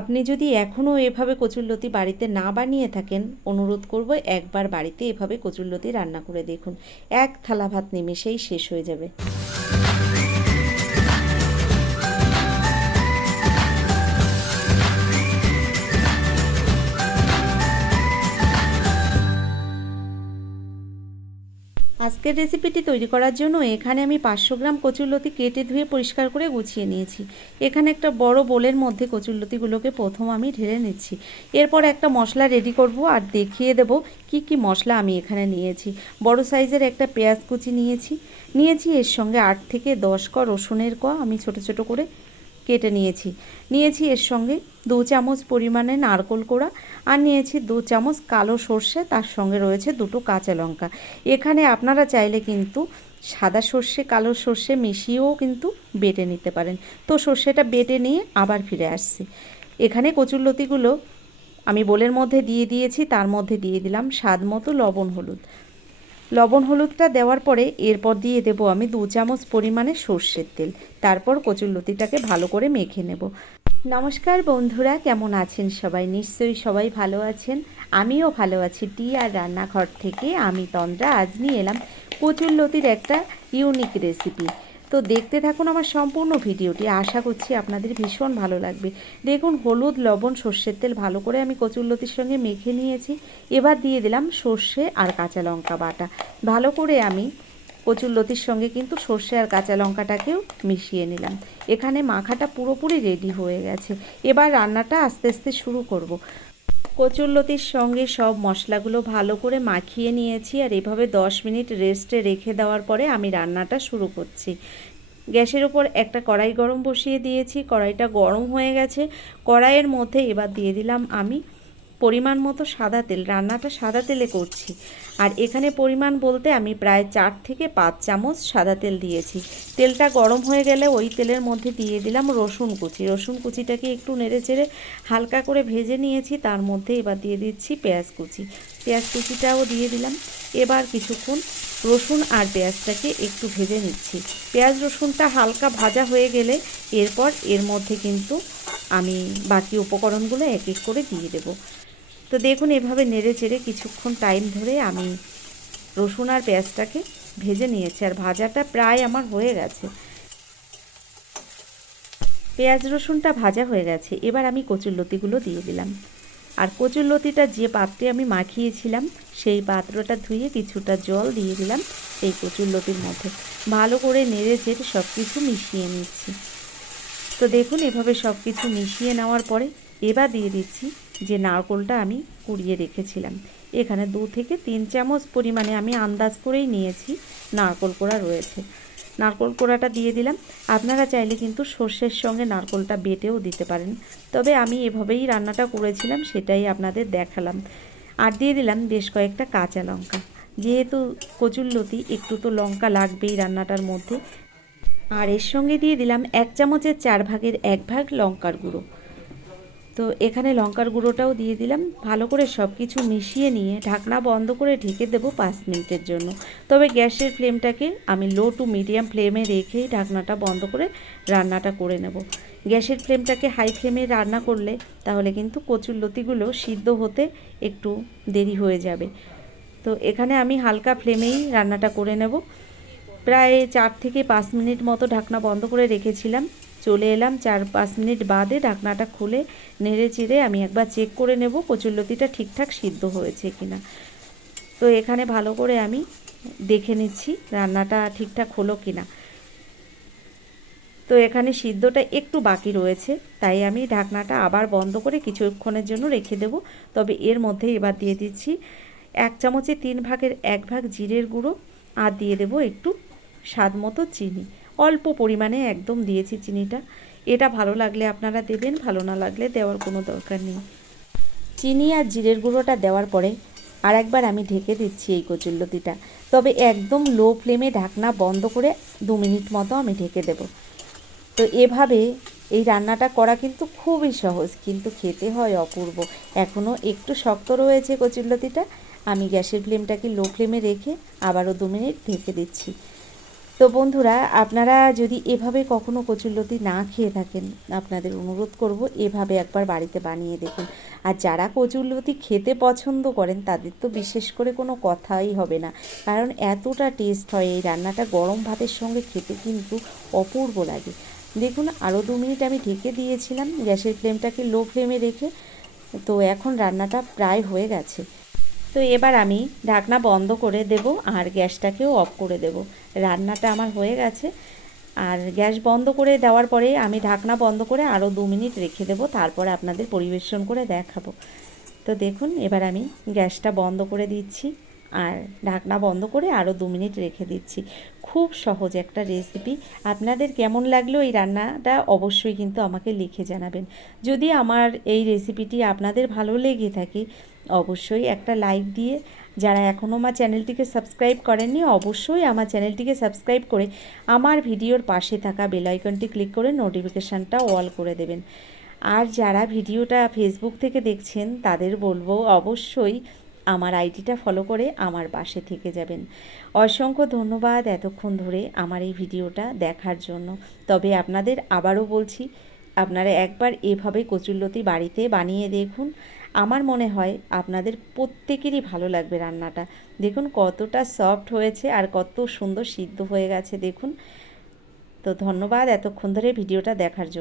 আপনি যদি এখনও এভাবে কচুরলতি বাড়িতে না বানিয়ে থাকেন, অনুরোধ করব একবার বাড়িতে এভাবে কচুরলতি রান্না করে দেখুন। এক থালা ভাত নিমেষেই শেষ হয়ে যাবে। আজকের রেসিপিটি তৈরি করার জন্য এখানে আমি 500 গ্রাম কচুরলতি কেটে ধুয়ে পরিষ্কার করে গুছিয়ে নিয়েছি। এখানে একটা বড় বোলের মধ্যে কচুরলতিগুলোকে প্রথম আমি ঢেলে নিচ্ছি। এরপর একটা মশলা রেডি করব আর দেখিয়ে দেব কি কি মশলা আমি এখানে নিয়েছি। বড় সাইজের একটা পেঁয়াজ কুচি নিয়েছি এর সঙ্গে 8 থেকে 10 ক রসুনের কোয়া আমি ছোট ছোট করে কেটে নিয়েছি এর সঙ্গে 2 চামচ পরিমাণে নারকেল কোড়া আর নিয়েছি 2 চামচ কালো সর্ষে, তার সঙ্গে রয়েছে 2টো কাঁচা লঙ্কা। এখানে আপনারা চাইলে কিন্তু সাদা সর্ষে কালো সর্ষে মিশিয়েও কিন্তু বেটে নিতে পারেন। তো সর্ষেটা বেটে নিয়ে আবার ফিরে আসছি। এখানে কচুরলতিগুলো আমি বোলের মধ্যে দিয়ে দিয়েছি, তার মধ্যে দিয়ে দিলাম স্বাদ মতো লবণ হলুদটা দেওয়ার পরে এরপর দিয়ে দেব আমি 2 চামচ পরিমাণে সর্ষের তেল। তারপর কচুরলতিটাকে ভালো করে মেখে নেব। নমস্কার বন্ধুরা, কেমন আছেন সবাই? নিশ্চয়ই সবাই ভালো আছেন, আমিও ভালো আছি। টি আর রান্নাঘর থেকে আমি তন্দ্রা আজ নিয়ে এলাম কচুরলতির একটা ইউনিক রেসিপি। তো দেখতে থাকুন আমার সম্পূর্ণ ভিডিওটি, আশা করছি আপনাদের ভীষণ ভালো লাগবে। দেখুন, হলুদ লবণ সর্ষের তেল ভালো করে আমি কচুরলতির সঙ্গে মেখে নিয়েছি। এবার দিয়ে দিলাম সর্ষে আর কাঁচা লঙ্কা বাটা। ভালো করে আমি কচুরলতির সঙ্গে কিন্তু সর্ষে আর কাঁচা লঙ্কাটাকেও মিশিয়ে নিলাম। এখানে মাখাটা পুরোপুরি রেডি হয়ে গেছে। এবার রান্নাটা আস্তে আস্তে শুরু করব। কচুরলতির সঙ্গে সব মশলাগুলো ভালো করে মাখিয়ে নিয়েছি আর এভাবে 10 মিনিট রেস্টে রেখে দেওয়ার পরে আমি রান্নাটা শুরু করছি। গ্যাসের ওপর একটা কড়াই গরম বসিয়ে দিয়েছি। কড়াইটা গরম হয়ে গেছে। কড়াইয়ের মধ্যে এবার দিয়ে দিলাম আমি পরিমাণ মতো সাদা তেল। রান্নাটা সাদা তেলে করছি। আর এখানে পরিমাণ বলতে আমি প্রায় 4 থেকে 5 চামচ সাদা তেল দিয়েছি। তেলটা গরম হয়ে গেলে ওই তেলের মধ্যে দিয়ে দিলাম রসুন কুচিটাকে একটু নেড়েচেড়ে হালকা করে ভেজে নিয়েছি। তার মধ্যে এবার দিয়ে দিচ্ছি পেঁয়াজ কুচিটাও দিয়ে দিলাম। এবার কিছুক্ষণ রসুন আর পেঁয়াজটাকে একটু ভেজে নিচ্ছি। পেঁয়াজ রসুনটা হালকা ভাজা হয়ে গেলে এরপর এর মধ্যে কিন্তু আমি বাকি উপকরণগুলো এক এক করে দিয়ে দেব। তো দেখুন, এভাবে নেড়ে চেড়ে কিছুক্ষণ টাইম ধরে আমি রসুন আর পেঁয়াজটাকে ভেজে নিয়েছি আর ভাজাটা প্রায় আমার হয়ে গেছে। পেঁয়াজ রসুনটা ভাজা হয়ে গেছে। এবার আমি কচুরলতিগুলো দিয়ে দিলাম। আর কচুরলতিটা যে পাত্রে আমি মাখিয়েছিলাম সেই পাত্রটা ধুয়ে কিছুটা জল দিয়ে দিলাম এই কচুরলতির মধ্যে। ভালো করে নেড়ে চেড়ে সব কিছু মিশিয়ে নিচ্ছি। তো দেখুন, এভাবে সব কিছু মিশিয়ে নেওয়ার পরে এবার দিয়ে দিচ্ছি যে নারকেলটা আমি কুড়িয়ে রেখেছিলাম। এখানে 2 থেকে 3 চামচ পরিমাণে আমি আন্দাজ করেই নিয়েছি নারকেল কোড়া রয়েছে। নারকেল কোড়াটা দিয়ে দিলাম। আপনারা চাইলে কিন্তু সর্ষের সঙ্গে নারকেলটা বেটেও দিতে পারেন, তবে আমি এভাবেই রান্নাটা করেছিলাম, সেটাই আপনাদের দেখালাম। আর দিয়ে দিলাম বেশ কয়েকটা কাঁচা লঙ্কা। যেহেতু কচুরলতি একটু তো লঙ্কা লাগবেই রান্নাটার মধ্যে। আর এর সঙ্গে দিয়ে দিলাম 1 চামচের 4 ভাগের 1 ভাগ লঙ্কার গুঁড়ো। তো এখানে লঙ্কার গুঁড়োটাও দিয়ে দিলাম। ভালো করে সব কিছু মিশিয়ে নিয়ে ঢাকনা বন্ধ করে ঢেকে দেবো 5 মিনিটের জন্য। তবে গ্যাসের ফ্লেমটাকে আমি লো টু মিডিয়াম ফ্লেমে রেখেই ঢাকনাটা বন্ধ করে রান্নাটা করে নেব। গ্যাসের ফ্লেমটাকে হাই ফ্লেমে রান্না করলে তাহলে কিন্তু কচুরলতিগুলো সিদ্ধ হতে একটু দেরি হয়ে যাবে। তো এখানে আমি হালকা ফ্লেমেই রান্নাটা করে নেব। প্রায় 4 থেকে 5 মিনিট মতো ঢাকনা বন্ধ করে রেখেছিলাম। চলে এলাম 4-5 মিনিট বাদে ঢাকনাটা খুলে নেড়ে চেড়ে আমি একবার চেক করে নেব কচুরলতিটা ঠিকঠাক সিদ্ধ হয়েছে কিনা। তো এখানে ভালো করে আমি দেখে নিচ্ছি রান্নাটা ঠিকঠাক হলো কিনা। তো এখানে সিদ্ধটা একটু বাকি রয়েছে, তাই আমি ঢাকনাটা আবার বন্ধ করে কিছুক্ষণের জন্য রেখে দেব। তবে এর মধ্যে এবার দিয়ে দিচ্ছি 1 চামচে 3 ভাগের 1 ভাগ জিরের গুঁড়ো আর দিয়ে দেব একটু স্বাদ মতো চিনি। অল্প পরিমাণে একদম দিয়েছি চিনিটা। এটা ভালো লাগলে আপনারা দেবেন, ভালো না লাগলে দেওয়ার কোনো দরকার নেই। চিনি আর জিরের গুঁড়োটা দেওয়ার পরে আর একবার আমি ঢেকে দিচ্ছি এই কচুরলতিটা। তবে একদম লো ফ্লেমে ঢাকনা বন্ধ করে 2 মিনিট মতো আমি ঢেকে দেব। তো এভাবে এই রান্নাটা করা কিন্তু খুবই সহজ, কিন্তু খেতে হয় অপূর্ব। এখনও একটু শক্ত রয়েছে কচুরলতিটা। আমি গ্যাসের ফ্লেমটাকে লো ফ্লেমে রেখে আবারও 2 মিনিট ঢেকে দিচ্ছি। তো তো বন্ধুরা, আপনারা যদি এভাবে কখনো কচুরলতি না খেয়ে থাকেন, আপনাদের অনুরোধ করব এভাবে একবার বাড়িতে বানিয়ে দেখুন। আর যারা কচুরলতি খেতে পছন্দ করেন তাদের তো বিশেষ করে কোনো কথাই হবে না, কারণ এতটা টেস্ট হয় এই রান্নাটা। গরম ভাতের সঙ্গে খেতে কিন্তু অপূর্ব লাগে। দেখুন, আরও 2 মিনিট আমি ঢেকে দিয়েছিলাম গ্যাসের ফ্লেমটাকে লো ফ্লেমে রেখে। তো এখন রান্নাটা প্রায় হয়ে গেছে। তো এবার আমি ঢাকনা বন্ধ করে দেব আর গ্যাসটাকেও অফ করে দেব। রান্নাটা আমার হয়ে গেছে। আর গ্যাস বন্ধ করে দেওয়ার পরে আমি ঢাকনা বন্ধ করে আরও 2 মিনিট রেখে দেব, তারপরে আপনাদের পরিবেশন করে দেখাবো। তো দেখুন, এবার আমি গ্যাসটা বন্ধ করে দিচ্ছি আর ঢাকনা বন্ধ করে আরও 2 মিনিট রেখে দিচ্ছি। খুব সহজ একটা রেসিপি। আপনাদের কেমন লাগলো এই রান্নাটা অবশ্যই কিন্তু আমাকে লিখে জানাবেন। যদি আমার এই রেসিপিটি আপনাদের ভালো লেগে থাকে অবশ্যই একটা লাইক দিয়ে, যারা এখনও আমার চ্যানেলটিকে সাবস্ক্রাইব করেননি অবশ্যই আমার চ্যানেলটিকে সাবস্ক্রাইব করে আমার ভিডিওর পাশে থাকা বেল আইকনটি ক্লিক করে নোটিফিকেশানটা অল করে দেবেন। আর যারা ভিডিওটা ফেসবুক থেকে দেখছেন তাদের বলবো অবশ্যই আমার আইডিটা ফলো করে আমার পাশে থেকে যাবেন। অসংখ্য ধন্যবাদ এতক্ষণ ধরে আমার এই ভিডিওটা দেখার জন্য। তবে আপনাদের আবারও বলছি, আপনারা একবার এভাবে কচুরলতি বাড়িতে বানিয়ে দেখুন। আমার মনে হয় আপনাদের প্রত্যেকেরই ভালো লাগবে রান্নাটা। দেখুন কতটা সফট হয়েছে আর কত সুন্দর সিদ্ধ হয়ে গেছে দেখুন। তো ধন্যবাদ এতক্ষণ ধরে ভিডিওটা দেখার জন্য।